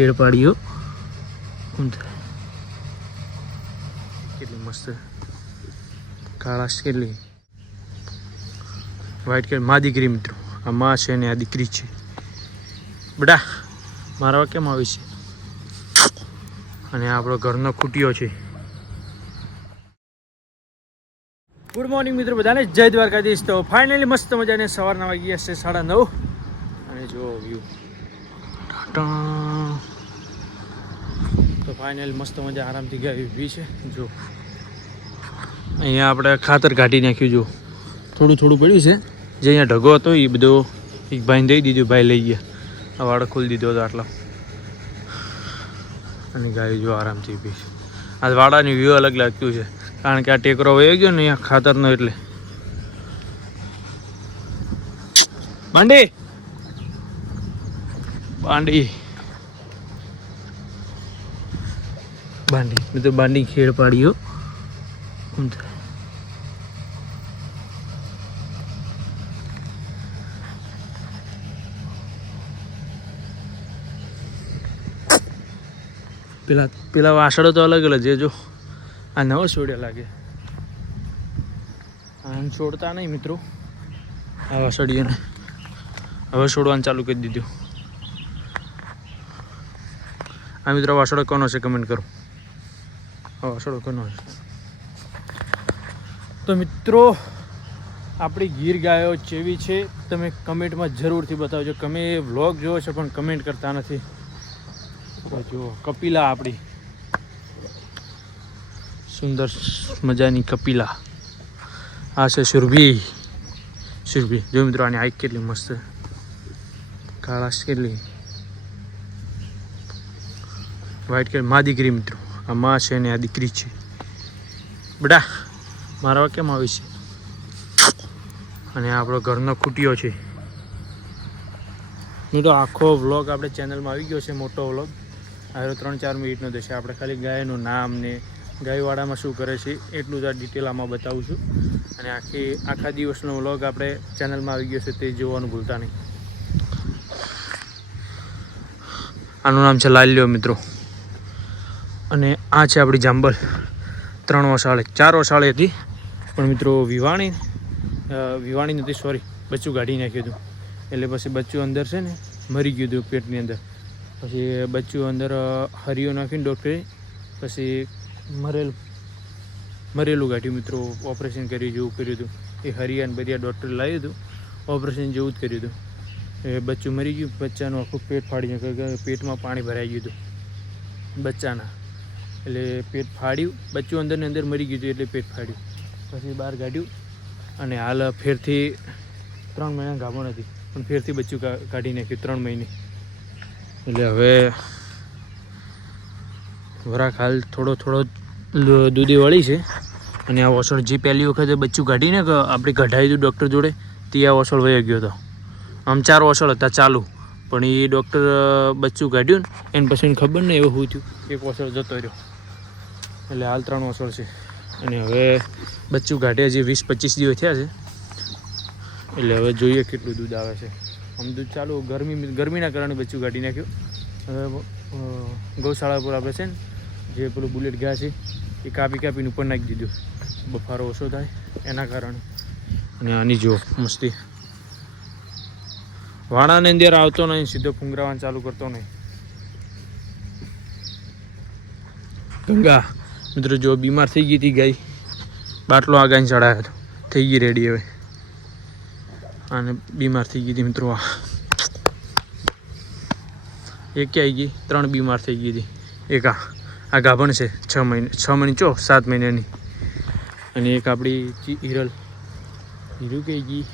ખેડ પાડીઓ કેટલી મસ્ત કાળાશ કેટલી વ્હાઈટ કે માં દીકરી મિત્રો આ માં છે ને આ દીકરી છે બેટા મારા કેમ આવી છે અને આપણો ઘરનો ખૂટીઓ છે. ગુડ મોર્નિંગ મિત્રો બધાને જય દ્વારકાધીશ. તો ફાઇનલી મસ્ત મજાને સવારના વાગી હશે 9:30 અને જો વ્યૂ તો ફાઇનલી મસ્ત મજા આરામથી ગયા ઊભી છે. જો અહીંયા આપણે ખાતર કાઢી નાખ્યું. જો થોડું થોડું પડ્યું છે. જે અહીંયા ઢગો હતો એ બધો એક ભાઈને દઈ દીધું. ભાઈ લઈ ગયા. આ વાડો ખોલી દીધો હતો આટલો અને ગાય જો આરામથી ઊભી છે. આ વાડાની વ્યૂ અલગ લાગતું છે કારણ કે આ ટેકરો વહી ગયો ને અહીંયા ખાતરનો એટલે બાંડી બાંડી બાંડી મેં તો બાંડી ખેડ પાડીઓ પેલા વાસળો તો અલગ અલગ છે. જો આ નવો છોડ્યા લાગે આમ છોડતા નહીં મિત્રો. આ વાસળીઓને હવે છોડવાનું ચાલુ કરી દીધું. આ મિત્રો વાસળો કોનો છે કમેન્ટ કરો. આ વાસળો કોનો છે? તો મિત્રો આપણી ગીર ગાયો જેવી છે તમે કમેન્ટમાં જરૂરથી બતાવજો. તમે વ્લોગ જોવો છો પણ કમેન્ટ કરતા નથી. જો કપિલા આપણી સુંદર મજાની કપિલા. આ છે સુરભી. જો મિત્રો આની આંખ કેટલી મસ્ત કાળાશ કેટલી વ્હાઈટ કે માં દીકરી મિત્રો આ માં છે ને આ દીકરી છે બેટા મારા કેમ આવી છે અને આપણો ઘરનો ખૂટીઓ છે મિત્રો. આખો વ્લોગ આપણે ચેનલમાં આવી ગયો છે. મોટો વ્લોગ હવે 3-4 મિનિટનો થશે. આપણે ખાલી ગાયનું નામ ને ગાયવાડામાં શું કરે છે એટલું જ આ ડિટેલ આમાં બતાવું છું. અને આખા દિવસનો વ્લોગ આપણે ચેનલમાં આવી ગયો છે તે જોવાનું ભૂલતા નહીં. આનું નામ છે લાલ્યો મિત્રો. અને આ છે આપણી જાંબલ. 3 વસાળે 4 વસાળે હતી પણ મિત્રો વિવાણી નથી સોરી બચ્ચું કાઢી નાખ્યું હતું. એટલે પછી બચ્ચું અંદર છે ને મરી ગયું હતું પેટની અંદર. પછી બચ્ચું અંદર હરિયો નાખીને ડૉક્ટરે પછી મરેલું કાઢ્યું મિત્રો. ઓપરેશન કર્યું જેવું કર્યું હતું. એ હરિયાને બરિયા ડૉક્ટરે લાવ્યું હતું. ઓપરેશન જેવું જ કર્યું હતું. એ બચ્ચું મરી ગયું. બચ્ચાનું આખું પેટ ફાડી નાખ્યું. પેટમાં પાણી ભરાઈ ગયું હતું બચ્ચાના. એટલે પેટ ફાડ્યું. બચ્ચું અંદરની અંદર મરી ગયું હતું એટલે પેટ ફાડ્યું. પછી બહાર કાઢ્યું અને હાલ ફેરથી 3 મહિના ગાભણ હતી પણ ફેરથી બચ્ચું કાઢી નાખ્યું 3 મહિને. એટલે હવે વરાક હાલ થોડો દૂધી વળી છે. અને આ વસળ જે પહેલી વખતે બચ્ચું કાઢીને આપણે કઢાવી હતું ડૉક્ટર જોડે તે આ વસળ વહી ગયો હતો. આમ 4 વસળ હતા ચાલુ પણ એ ડૉક્ટર બચ્ચું કાઢ્યું ને એને પછી ખબર નહીં એવું થયું એક વસળ જતો રહ્યો. એટલે હાલ 3 વસળ છે. અને હવે બચ્ચું કાઢ્યા જે 20-25 દિવસ થયા છે. એટલે હવે જોઈએ કેટલું દૂધ આવે છે. આમ દૂધ ચાલુ ગરમીના કારણે બચ્ચું કાઢી નાખ્યું. હવે ગૌશાળા પર આપણે છે ને જે પેલું બુલેટ ઘા છે એ કાપીને ઉપર નાખી દીધું. બફારો ઓછો થાય એના કારણે. અને આની જો મસ્તી વાણાની અંદર આવતો નહીં સીધો ફૂંગરાવાનું ચાલુ કરતો નહીં. ગંગા મિત્રો જો બીમાર થઈ ગઈ હતી ગાય. બાટલો આ ગાયને ચડાવ્યો હતો. થઈ ગઈ રેડી હવે. અને બીમાર થઈ ગઈ હતી મિત્રો. એક ક્યાં આવી ગઈ 3 બીમાર થઈ ગઈ હતી. એક આ ગાભણ છે 6 મહિને 7 મહિનાની. અને એક આપણી હિરલ કઈ ગઈ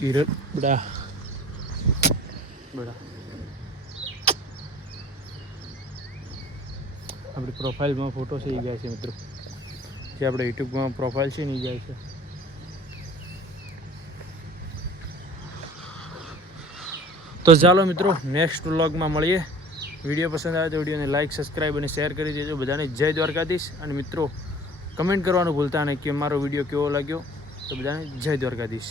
હિરલ બડા આપણી પ્રોફાઇલમાં ફોટો છે એ જાય છે મિત્રો. જે આપણે યુટ્યુબમાં પ્રોફાઇલ છે ને એ જાય છે. તો ચાલો મિત્રો નેક્સ્ટ વ્લોગમાં મળીએ. વિડીયો પસંદ આવે તો વિડીયોને લાઇક સબસ્ક્રાઈબ અને શેર કરી દેજો. બધાને જય દ્વારકાધીશ. અને મિત્રો કમેન્ટ કરવાનું ભૂલતા નહીં કે મારો વિડીયો કેવો લાગ્યો. તો બધાને જય દ્વારકાધીશ.